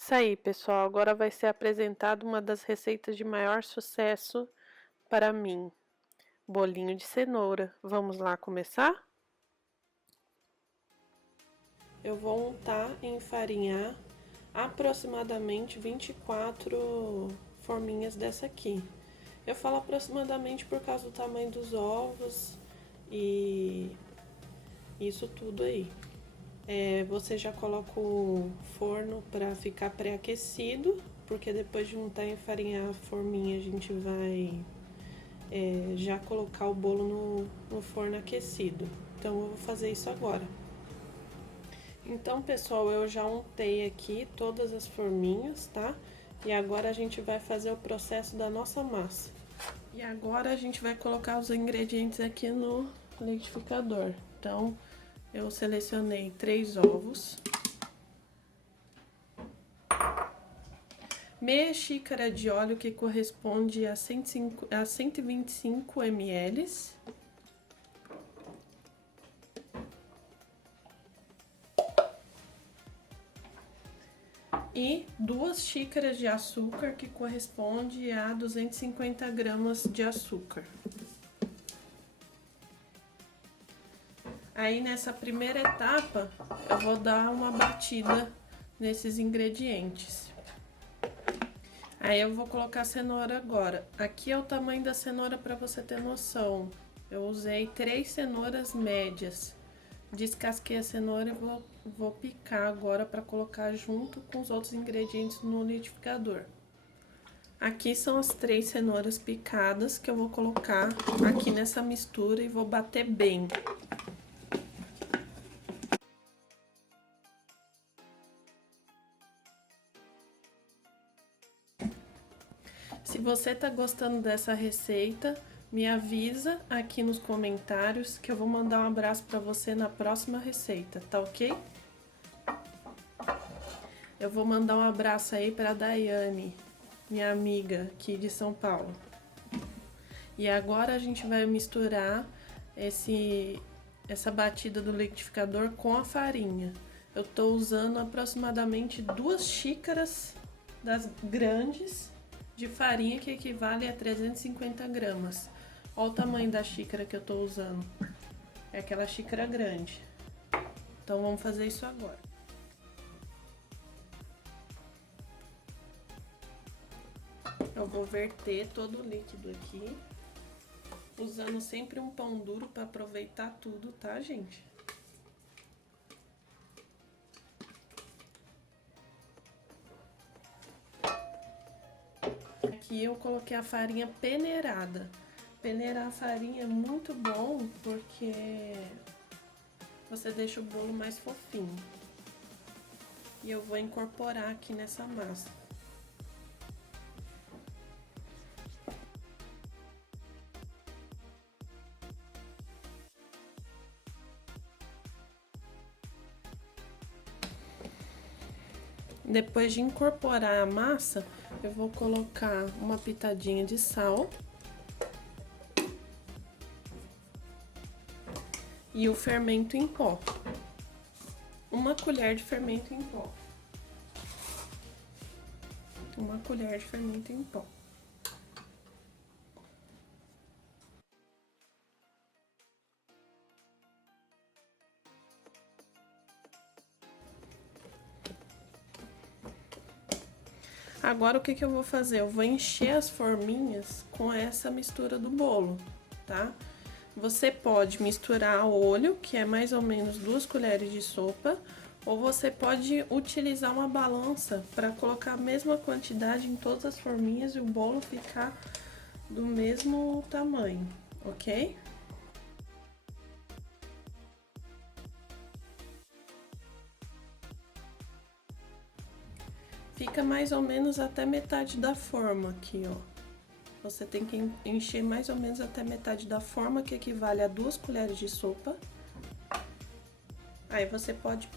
Isso aí, pessoal. Agora vai ser apresentado uma das receitas de maior sucesso para mim: bolinho de cenoura. Vamos lá começar? Eu vou untar e enfarinhar aproximadamente 24 forminhas dessa aqui. Eu falo aproximadamente por causa do tamanho dos ovos e isso tudo aí. Você já coloca o forno para ficar pré-aquecido, porque depois de untar e enfarinhar a forminha, a gente vai já colocar o bolo no forno aquecido. Então eu vou fazer isso agora. Então, pessoal, eu já untei aqui todas as forminhas, tá? E agora a gente vai fazer o processo da nossa massa. E agora a gente vai colocar os ingredientes aqui no liquidificador. Então, eu selecionei 3 ovos, meia xícara de óleo, que corresponde a 125 ml, e 2 xícaras de açúcar, que corresponde a 250 gramas de açúcar. Aí nessa primeira etapa eu vou dar uma batida nesses ingredientes. Aí eu vou colocar a cenoura agora. Aqui é o tamanho da cenoura para você ter noção. Eu usei 3 cenouras médias. Descasquei a cenoura e vou picar agora para colocar junto com os outros ingredientes no liquidificador. Aqui são as 3 cenouras picadas que eu vou colocar aqui nessa mistura e vou bater bem. Se você tá gostando dessa receita, me avisa aqui nos comentários que eu vou mandar um abraço para você na próxima receita, tá ok? Eu vou mandar um abraço aí para Daiane, minha amiga aqui de São Paulo. E agora a gente vai misturar essa batida do liquidificador com a farinha. Eu tô usando aproximadamente 2 xícaras das grandes de farinha, que equivale a 350 gramas. Olha o tamanho da xícara que eu tô usando. É aquela xícara grande. Então vamos fazer isso agora. Eu vou verter todo o líquido aqui, usando sempre um pão duro para aproveitar tudo, tá, gente? Aqui eu coloquei a farinha peneirada. Peneirar a farinha é muito bom porque você deixa o bolo mais fofinho. E eu vou incorporar aqui nessa massa. Depois de incorporar a massa, eu vou colocar uma pitadinha de sal e o fermento em pó. Uma colher de fermento em pó. Uma colher de fermento em pó. Agora o que eu vou fazer? Eu vou encher as forminhas com essa mistura do bolo, tá? Você pode misturar o óleo, que é mais ou menos 2 colheres de sopa, ou você pode utilizar uma balança para colocar a mesma quantidade em todas as forminhas e o bolo ficar do mesmo tamanho, ok? Fica mais ou menos até metade da forma aqui, ó. Você tem que encher mais ou menos até metade da forma, que equivale a 2 colheres de sopa. Aí você pode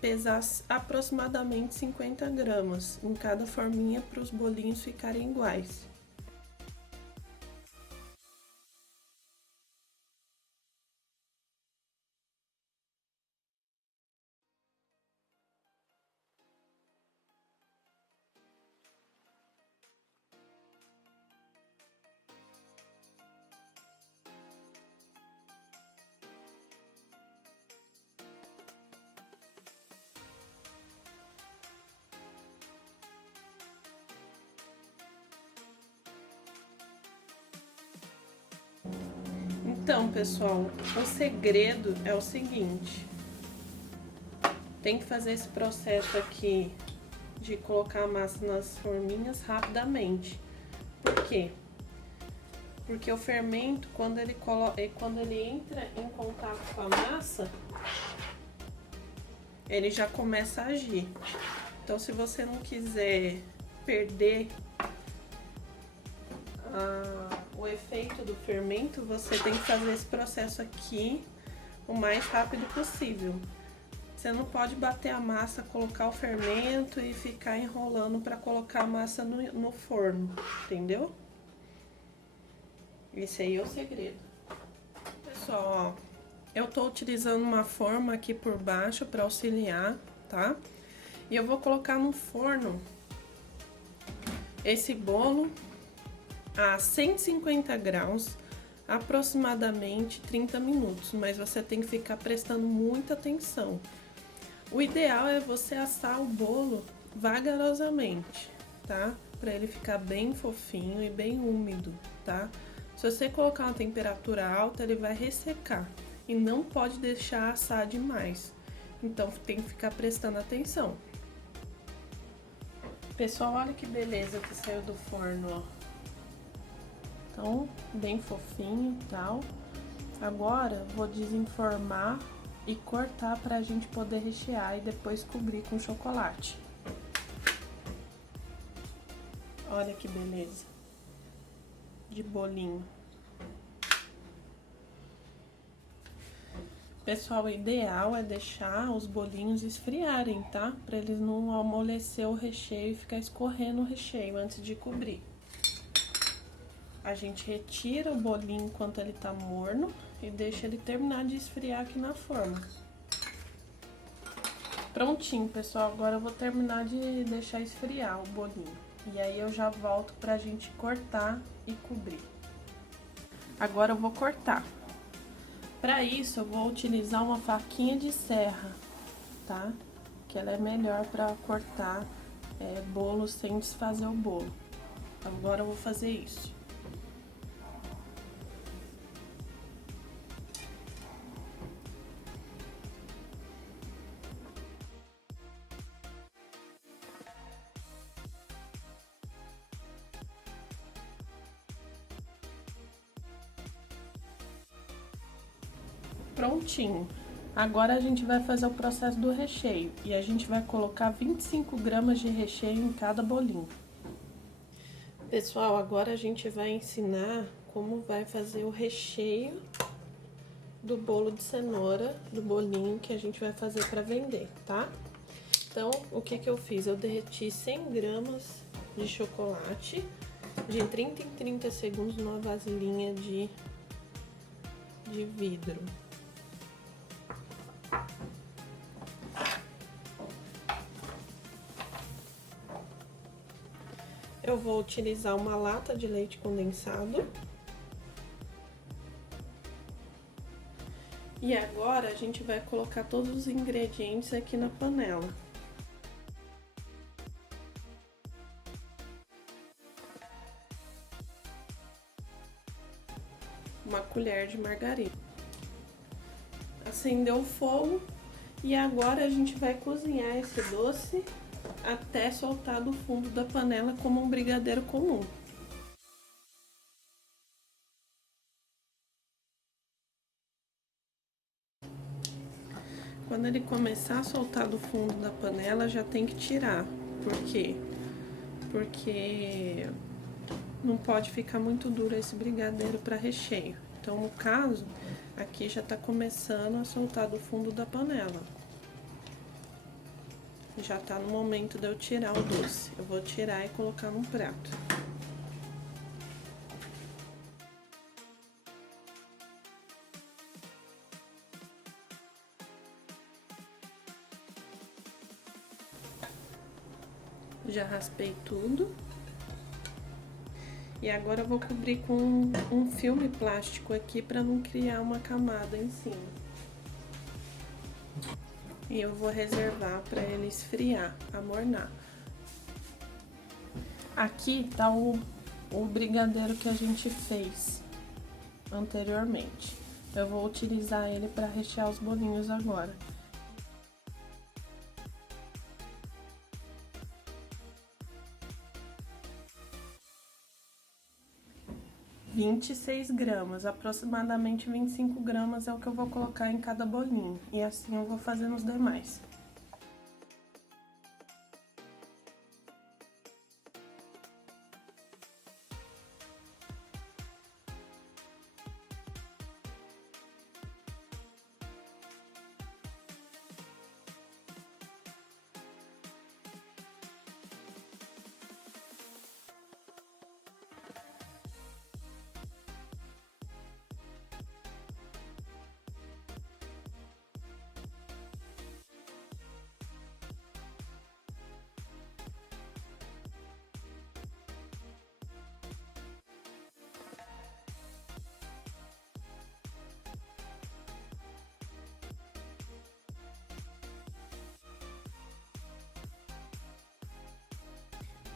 pesar aproximadamente 50 gramas em cada forminha para os bolinhos ficarem iguais. Então, pessoal, o segredo é o seguinte: tem que fazer esse processo aqui de colocar a massa nas forminhas rapidamente. Por quê? Porque o fermento, quando ele entra em contato com a massa, ele já começa a agir. Então, se você não quiser perder o efeito do fermento, você tem que fazer esse processo aqui o mais rápido possível. Você não pode bater a massa, colocar o fermento e ficar enrolando para colocar a massa no forno, entendeu? Esse aí é o segredo. Pessoal, ó, eu tô utilizando uma forma aqui por baixo para auxiliar, tá? E eu vou colocar no forno esse bolo a 150 graus, aproximadamente 30 minutos, mas você tem que ficar prestando muita atenção. O ideal é você assar o bolo vagarosamente, tá? Para ele ficar bem fofinho e bem úmido, tá? Se você colocar uma temperatura alta, ele vai ressecar e não pode deixar assar demais. Então tem que ficar prestando atenção. Pessoal, olha que beleza que saiu do forno, ó. Então, bem fofinho e tal. Agora, vou desenformar e cortar pra gente poder rechear e depois cobrir com chocolate. Olha que beleza de bolinho. Pessoal, o ideal é deixar os bolinhos esfriarem, tá? Pra eles não amolecer o recheio e ficar escorrendo o recheio antes de cobrir. A gente retira o bolinho enquanto ele tá morno e deixa ele terminar de esfriar aqui na forma. Prontinho, pessoal. Agora eu vou terminar de deixar esfriar o bolinho. E aí eu já volto pra gente cortar e cobrir. Agora eu vou cortar. Pra isso, eu vou utilizar uma faquinha de serra, tá? Que ela é melhor pra cortar bolo sem desfazer o bolo. Agora eu vou fazer isso. Prontinho. Agora a gente vai fazer o processo do recheio e a gente vai colocar 25 gramas de recheio em cada bolinho. Pessoal, agora a gente vai ensinar como vai fazer o recheio do bolo de cenoura, do bolinho que a gente vai fazer para vender, tá? Então, o que eu fiz? Eu derreti 100 gramas de chocolate de 30 em 30 segundos numa vasilhinha de vidro. Eu vou utilizar uma lata de leite condensado. E agora a gente vai colocar todos os ingredientes aqui na panela. Uma colher de margarina. Acendeu o fogo e agora a gente vai cozinhar esse doce até soltar do fundo da panela como um brigadeiro comum. Quando ele começar a soltar do fundo da panela, já tem que tirar. Por quê? Porque não pode ficar muito duro esse brigadeiro para recheio. Então, no caso, aqui já tá começando a soltar do fundo da panela. Já tá no momento de eu tirar o doce. Eu vou tirar e colocar num prato. Já raspei tudo. E agora eu vou cobrir com um filme plástico aqui para não criar uma camada em cima. E eu vou reservar para ele esfriar, amornar. Aqui tá o brigadeiro que a gente fez anteriormente. Eu vou utilizar ele para rechear os bolinhos agora. 26 gramas, aproximadamente 25 gramas é o que eu vou colocar em cada bolinho. E assim eu vou fazendo os demais.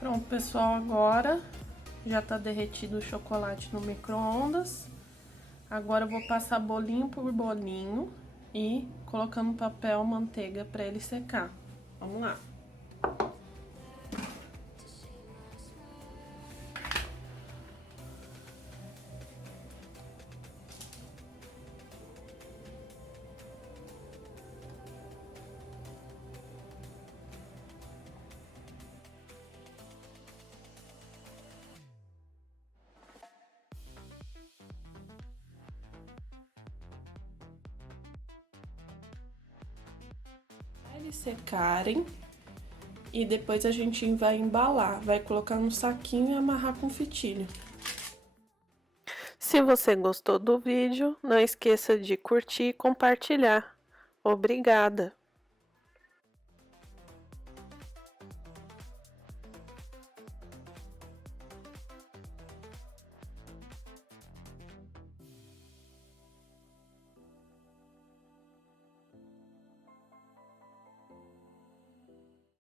Pronto, pessoal, agora já tá derretido o chocolate no micro-ondas. Agora eu vou passar bolinho por bolinho e colocando papel manteiga para ele secar. Vamos lá. Eles secarem e depois a gente vai embalar, vai colocar no saquinho e amarrar com fitilho. Se você gostou do vídeo, não esqueça de curtir e compartilhar. Obrigada!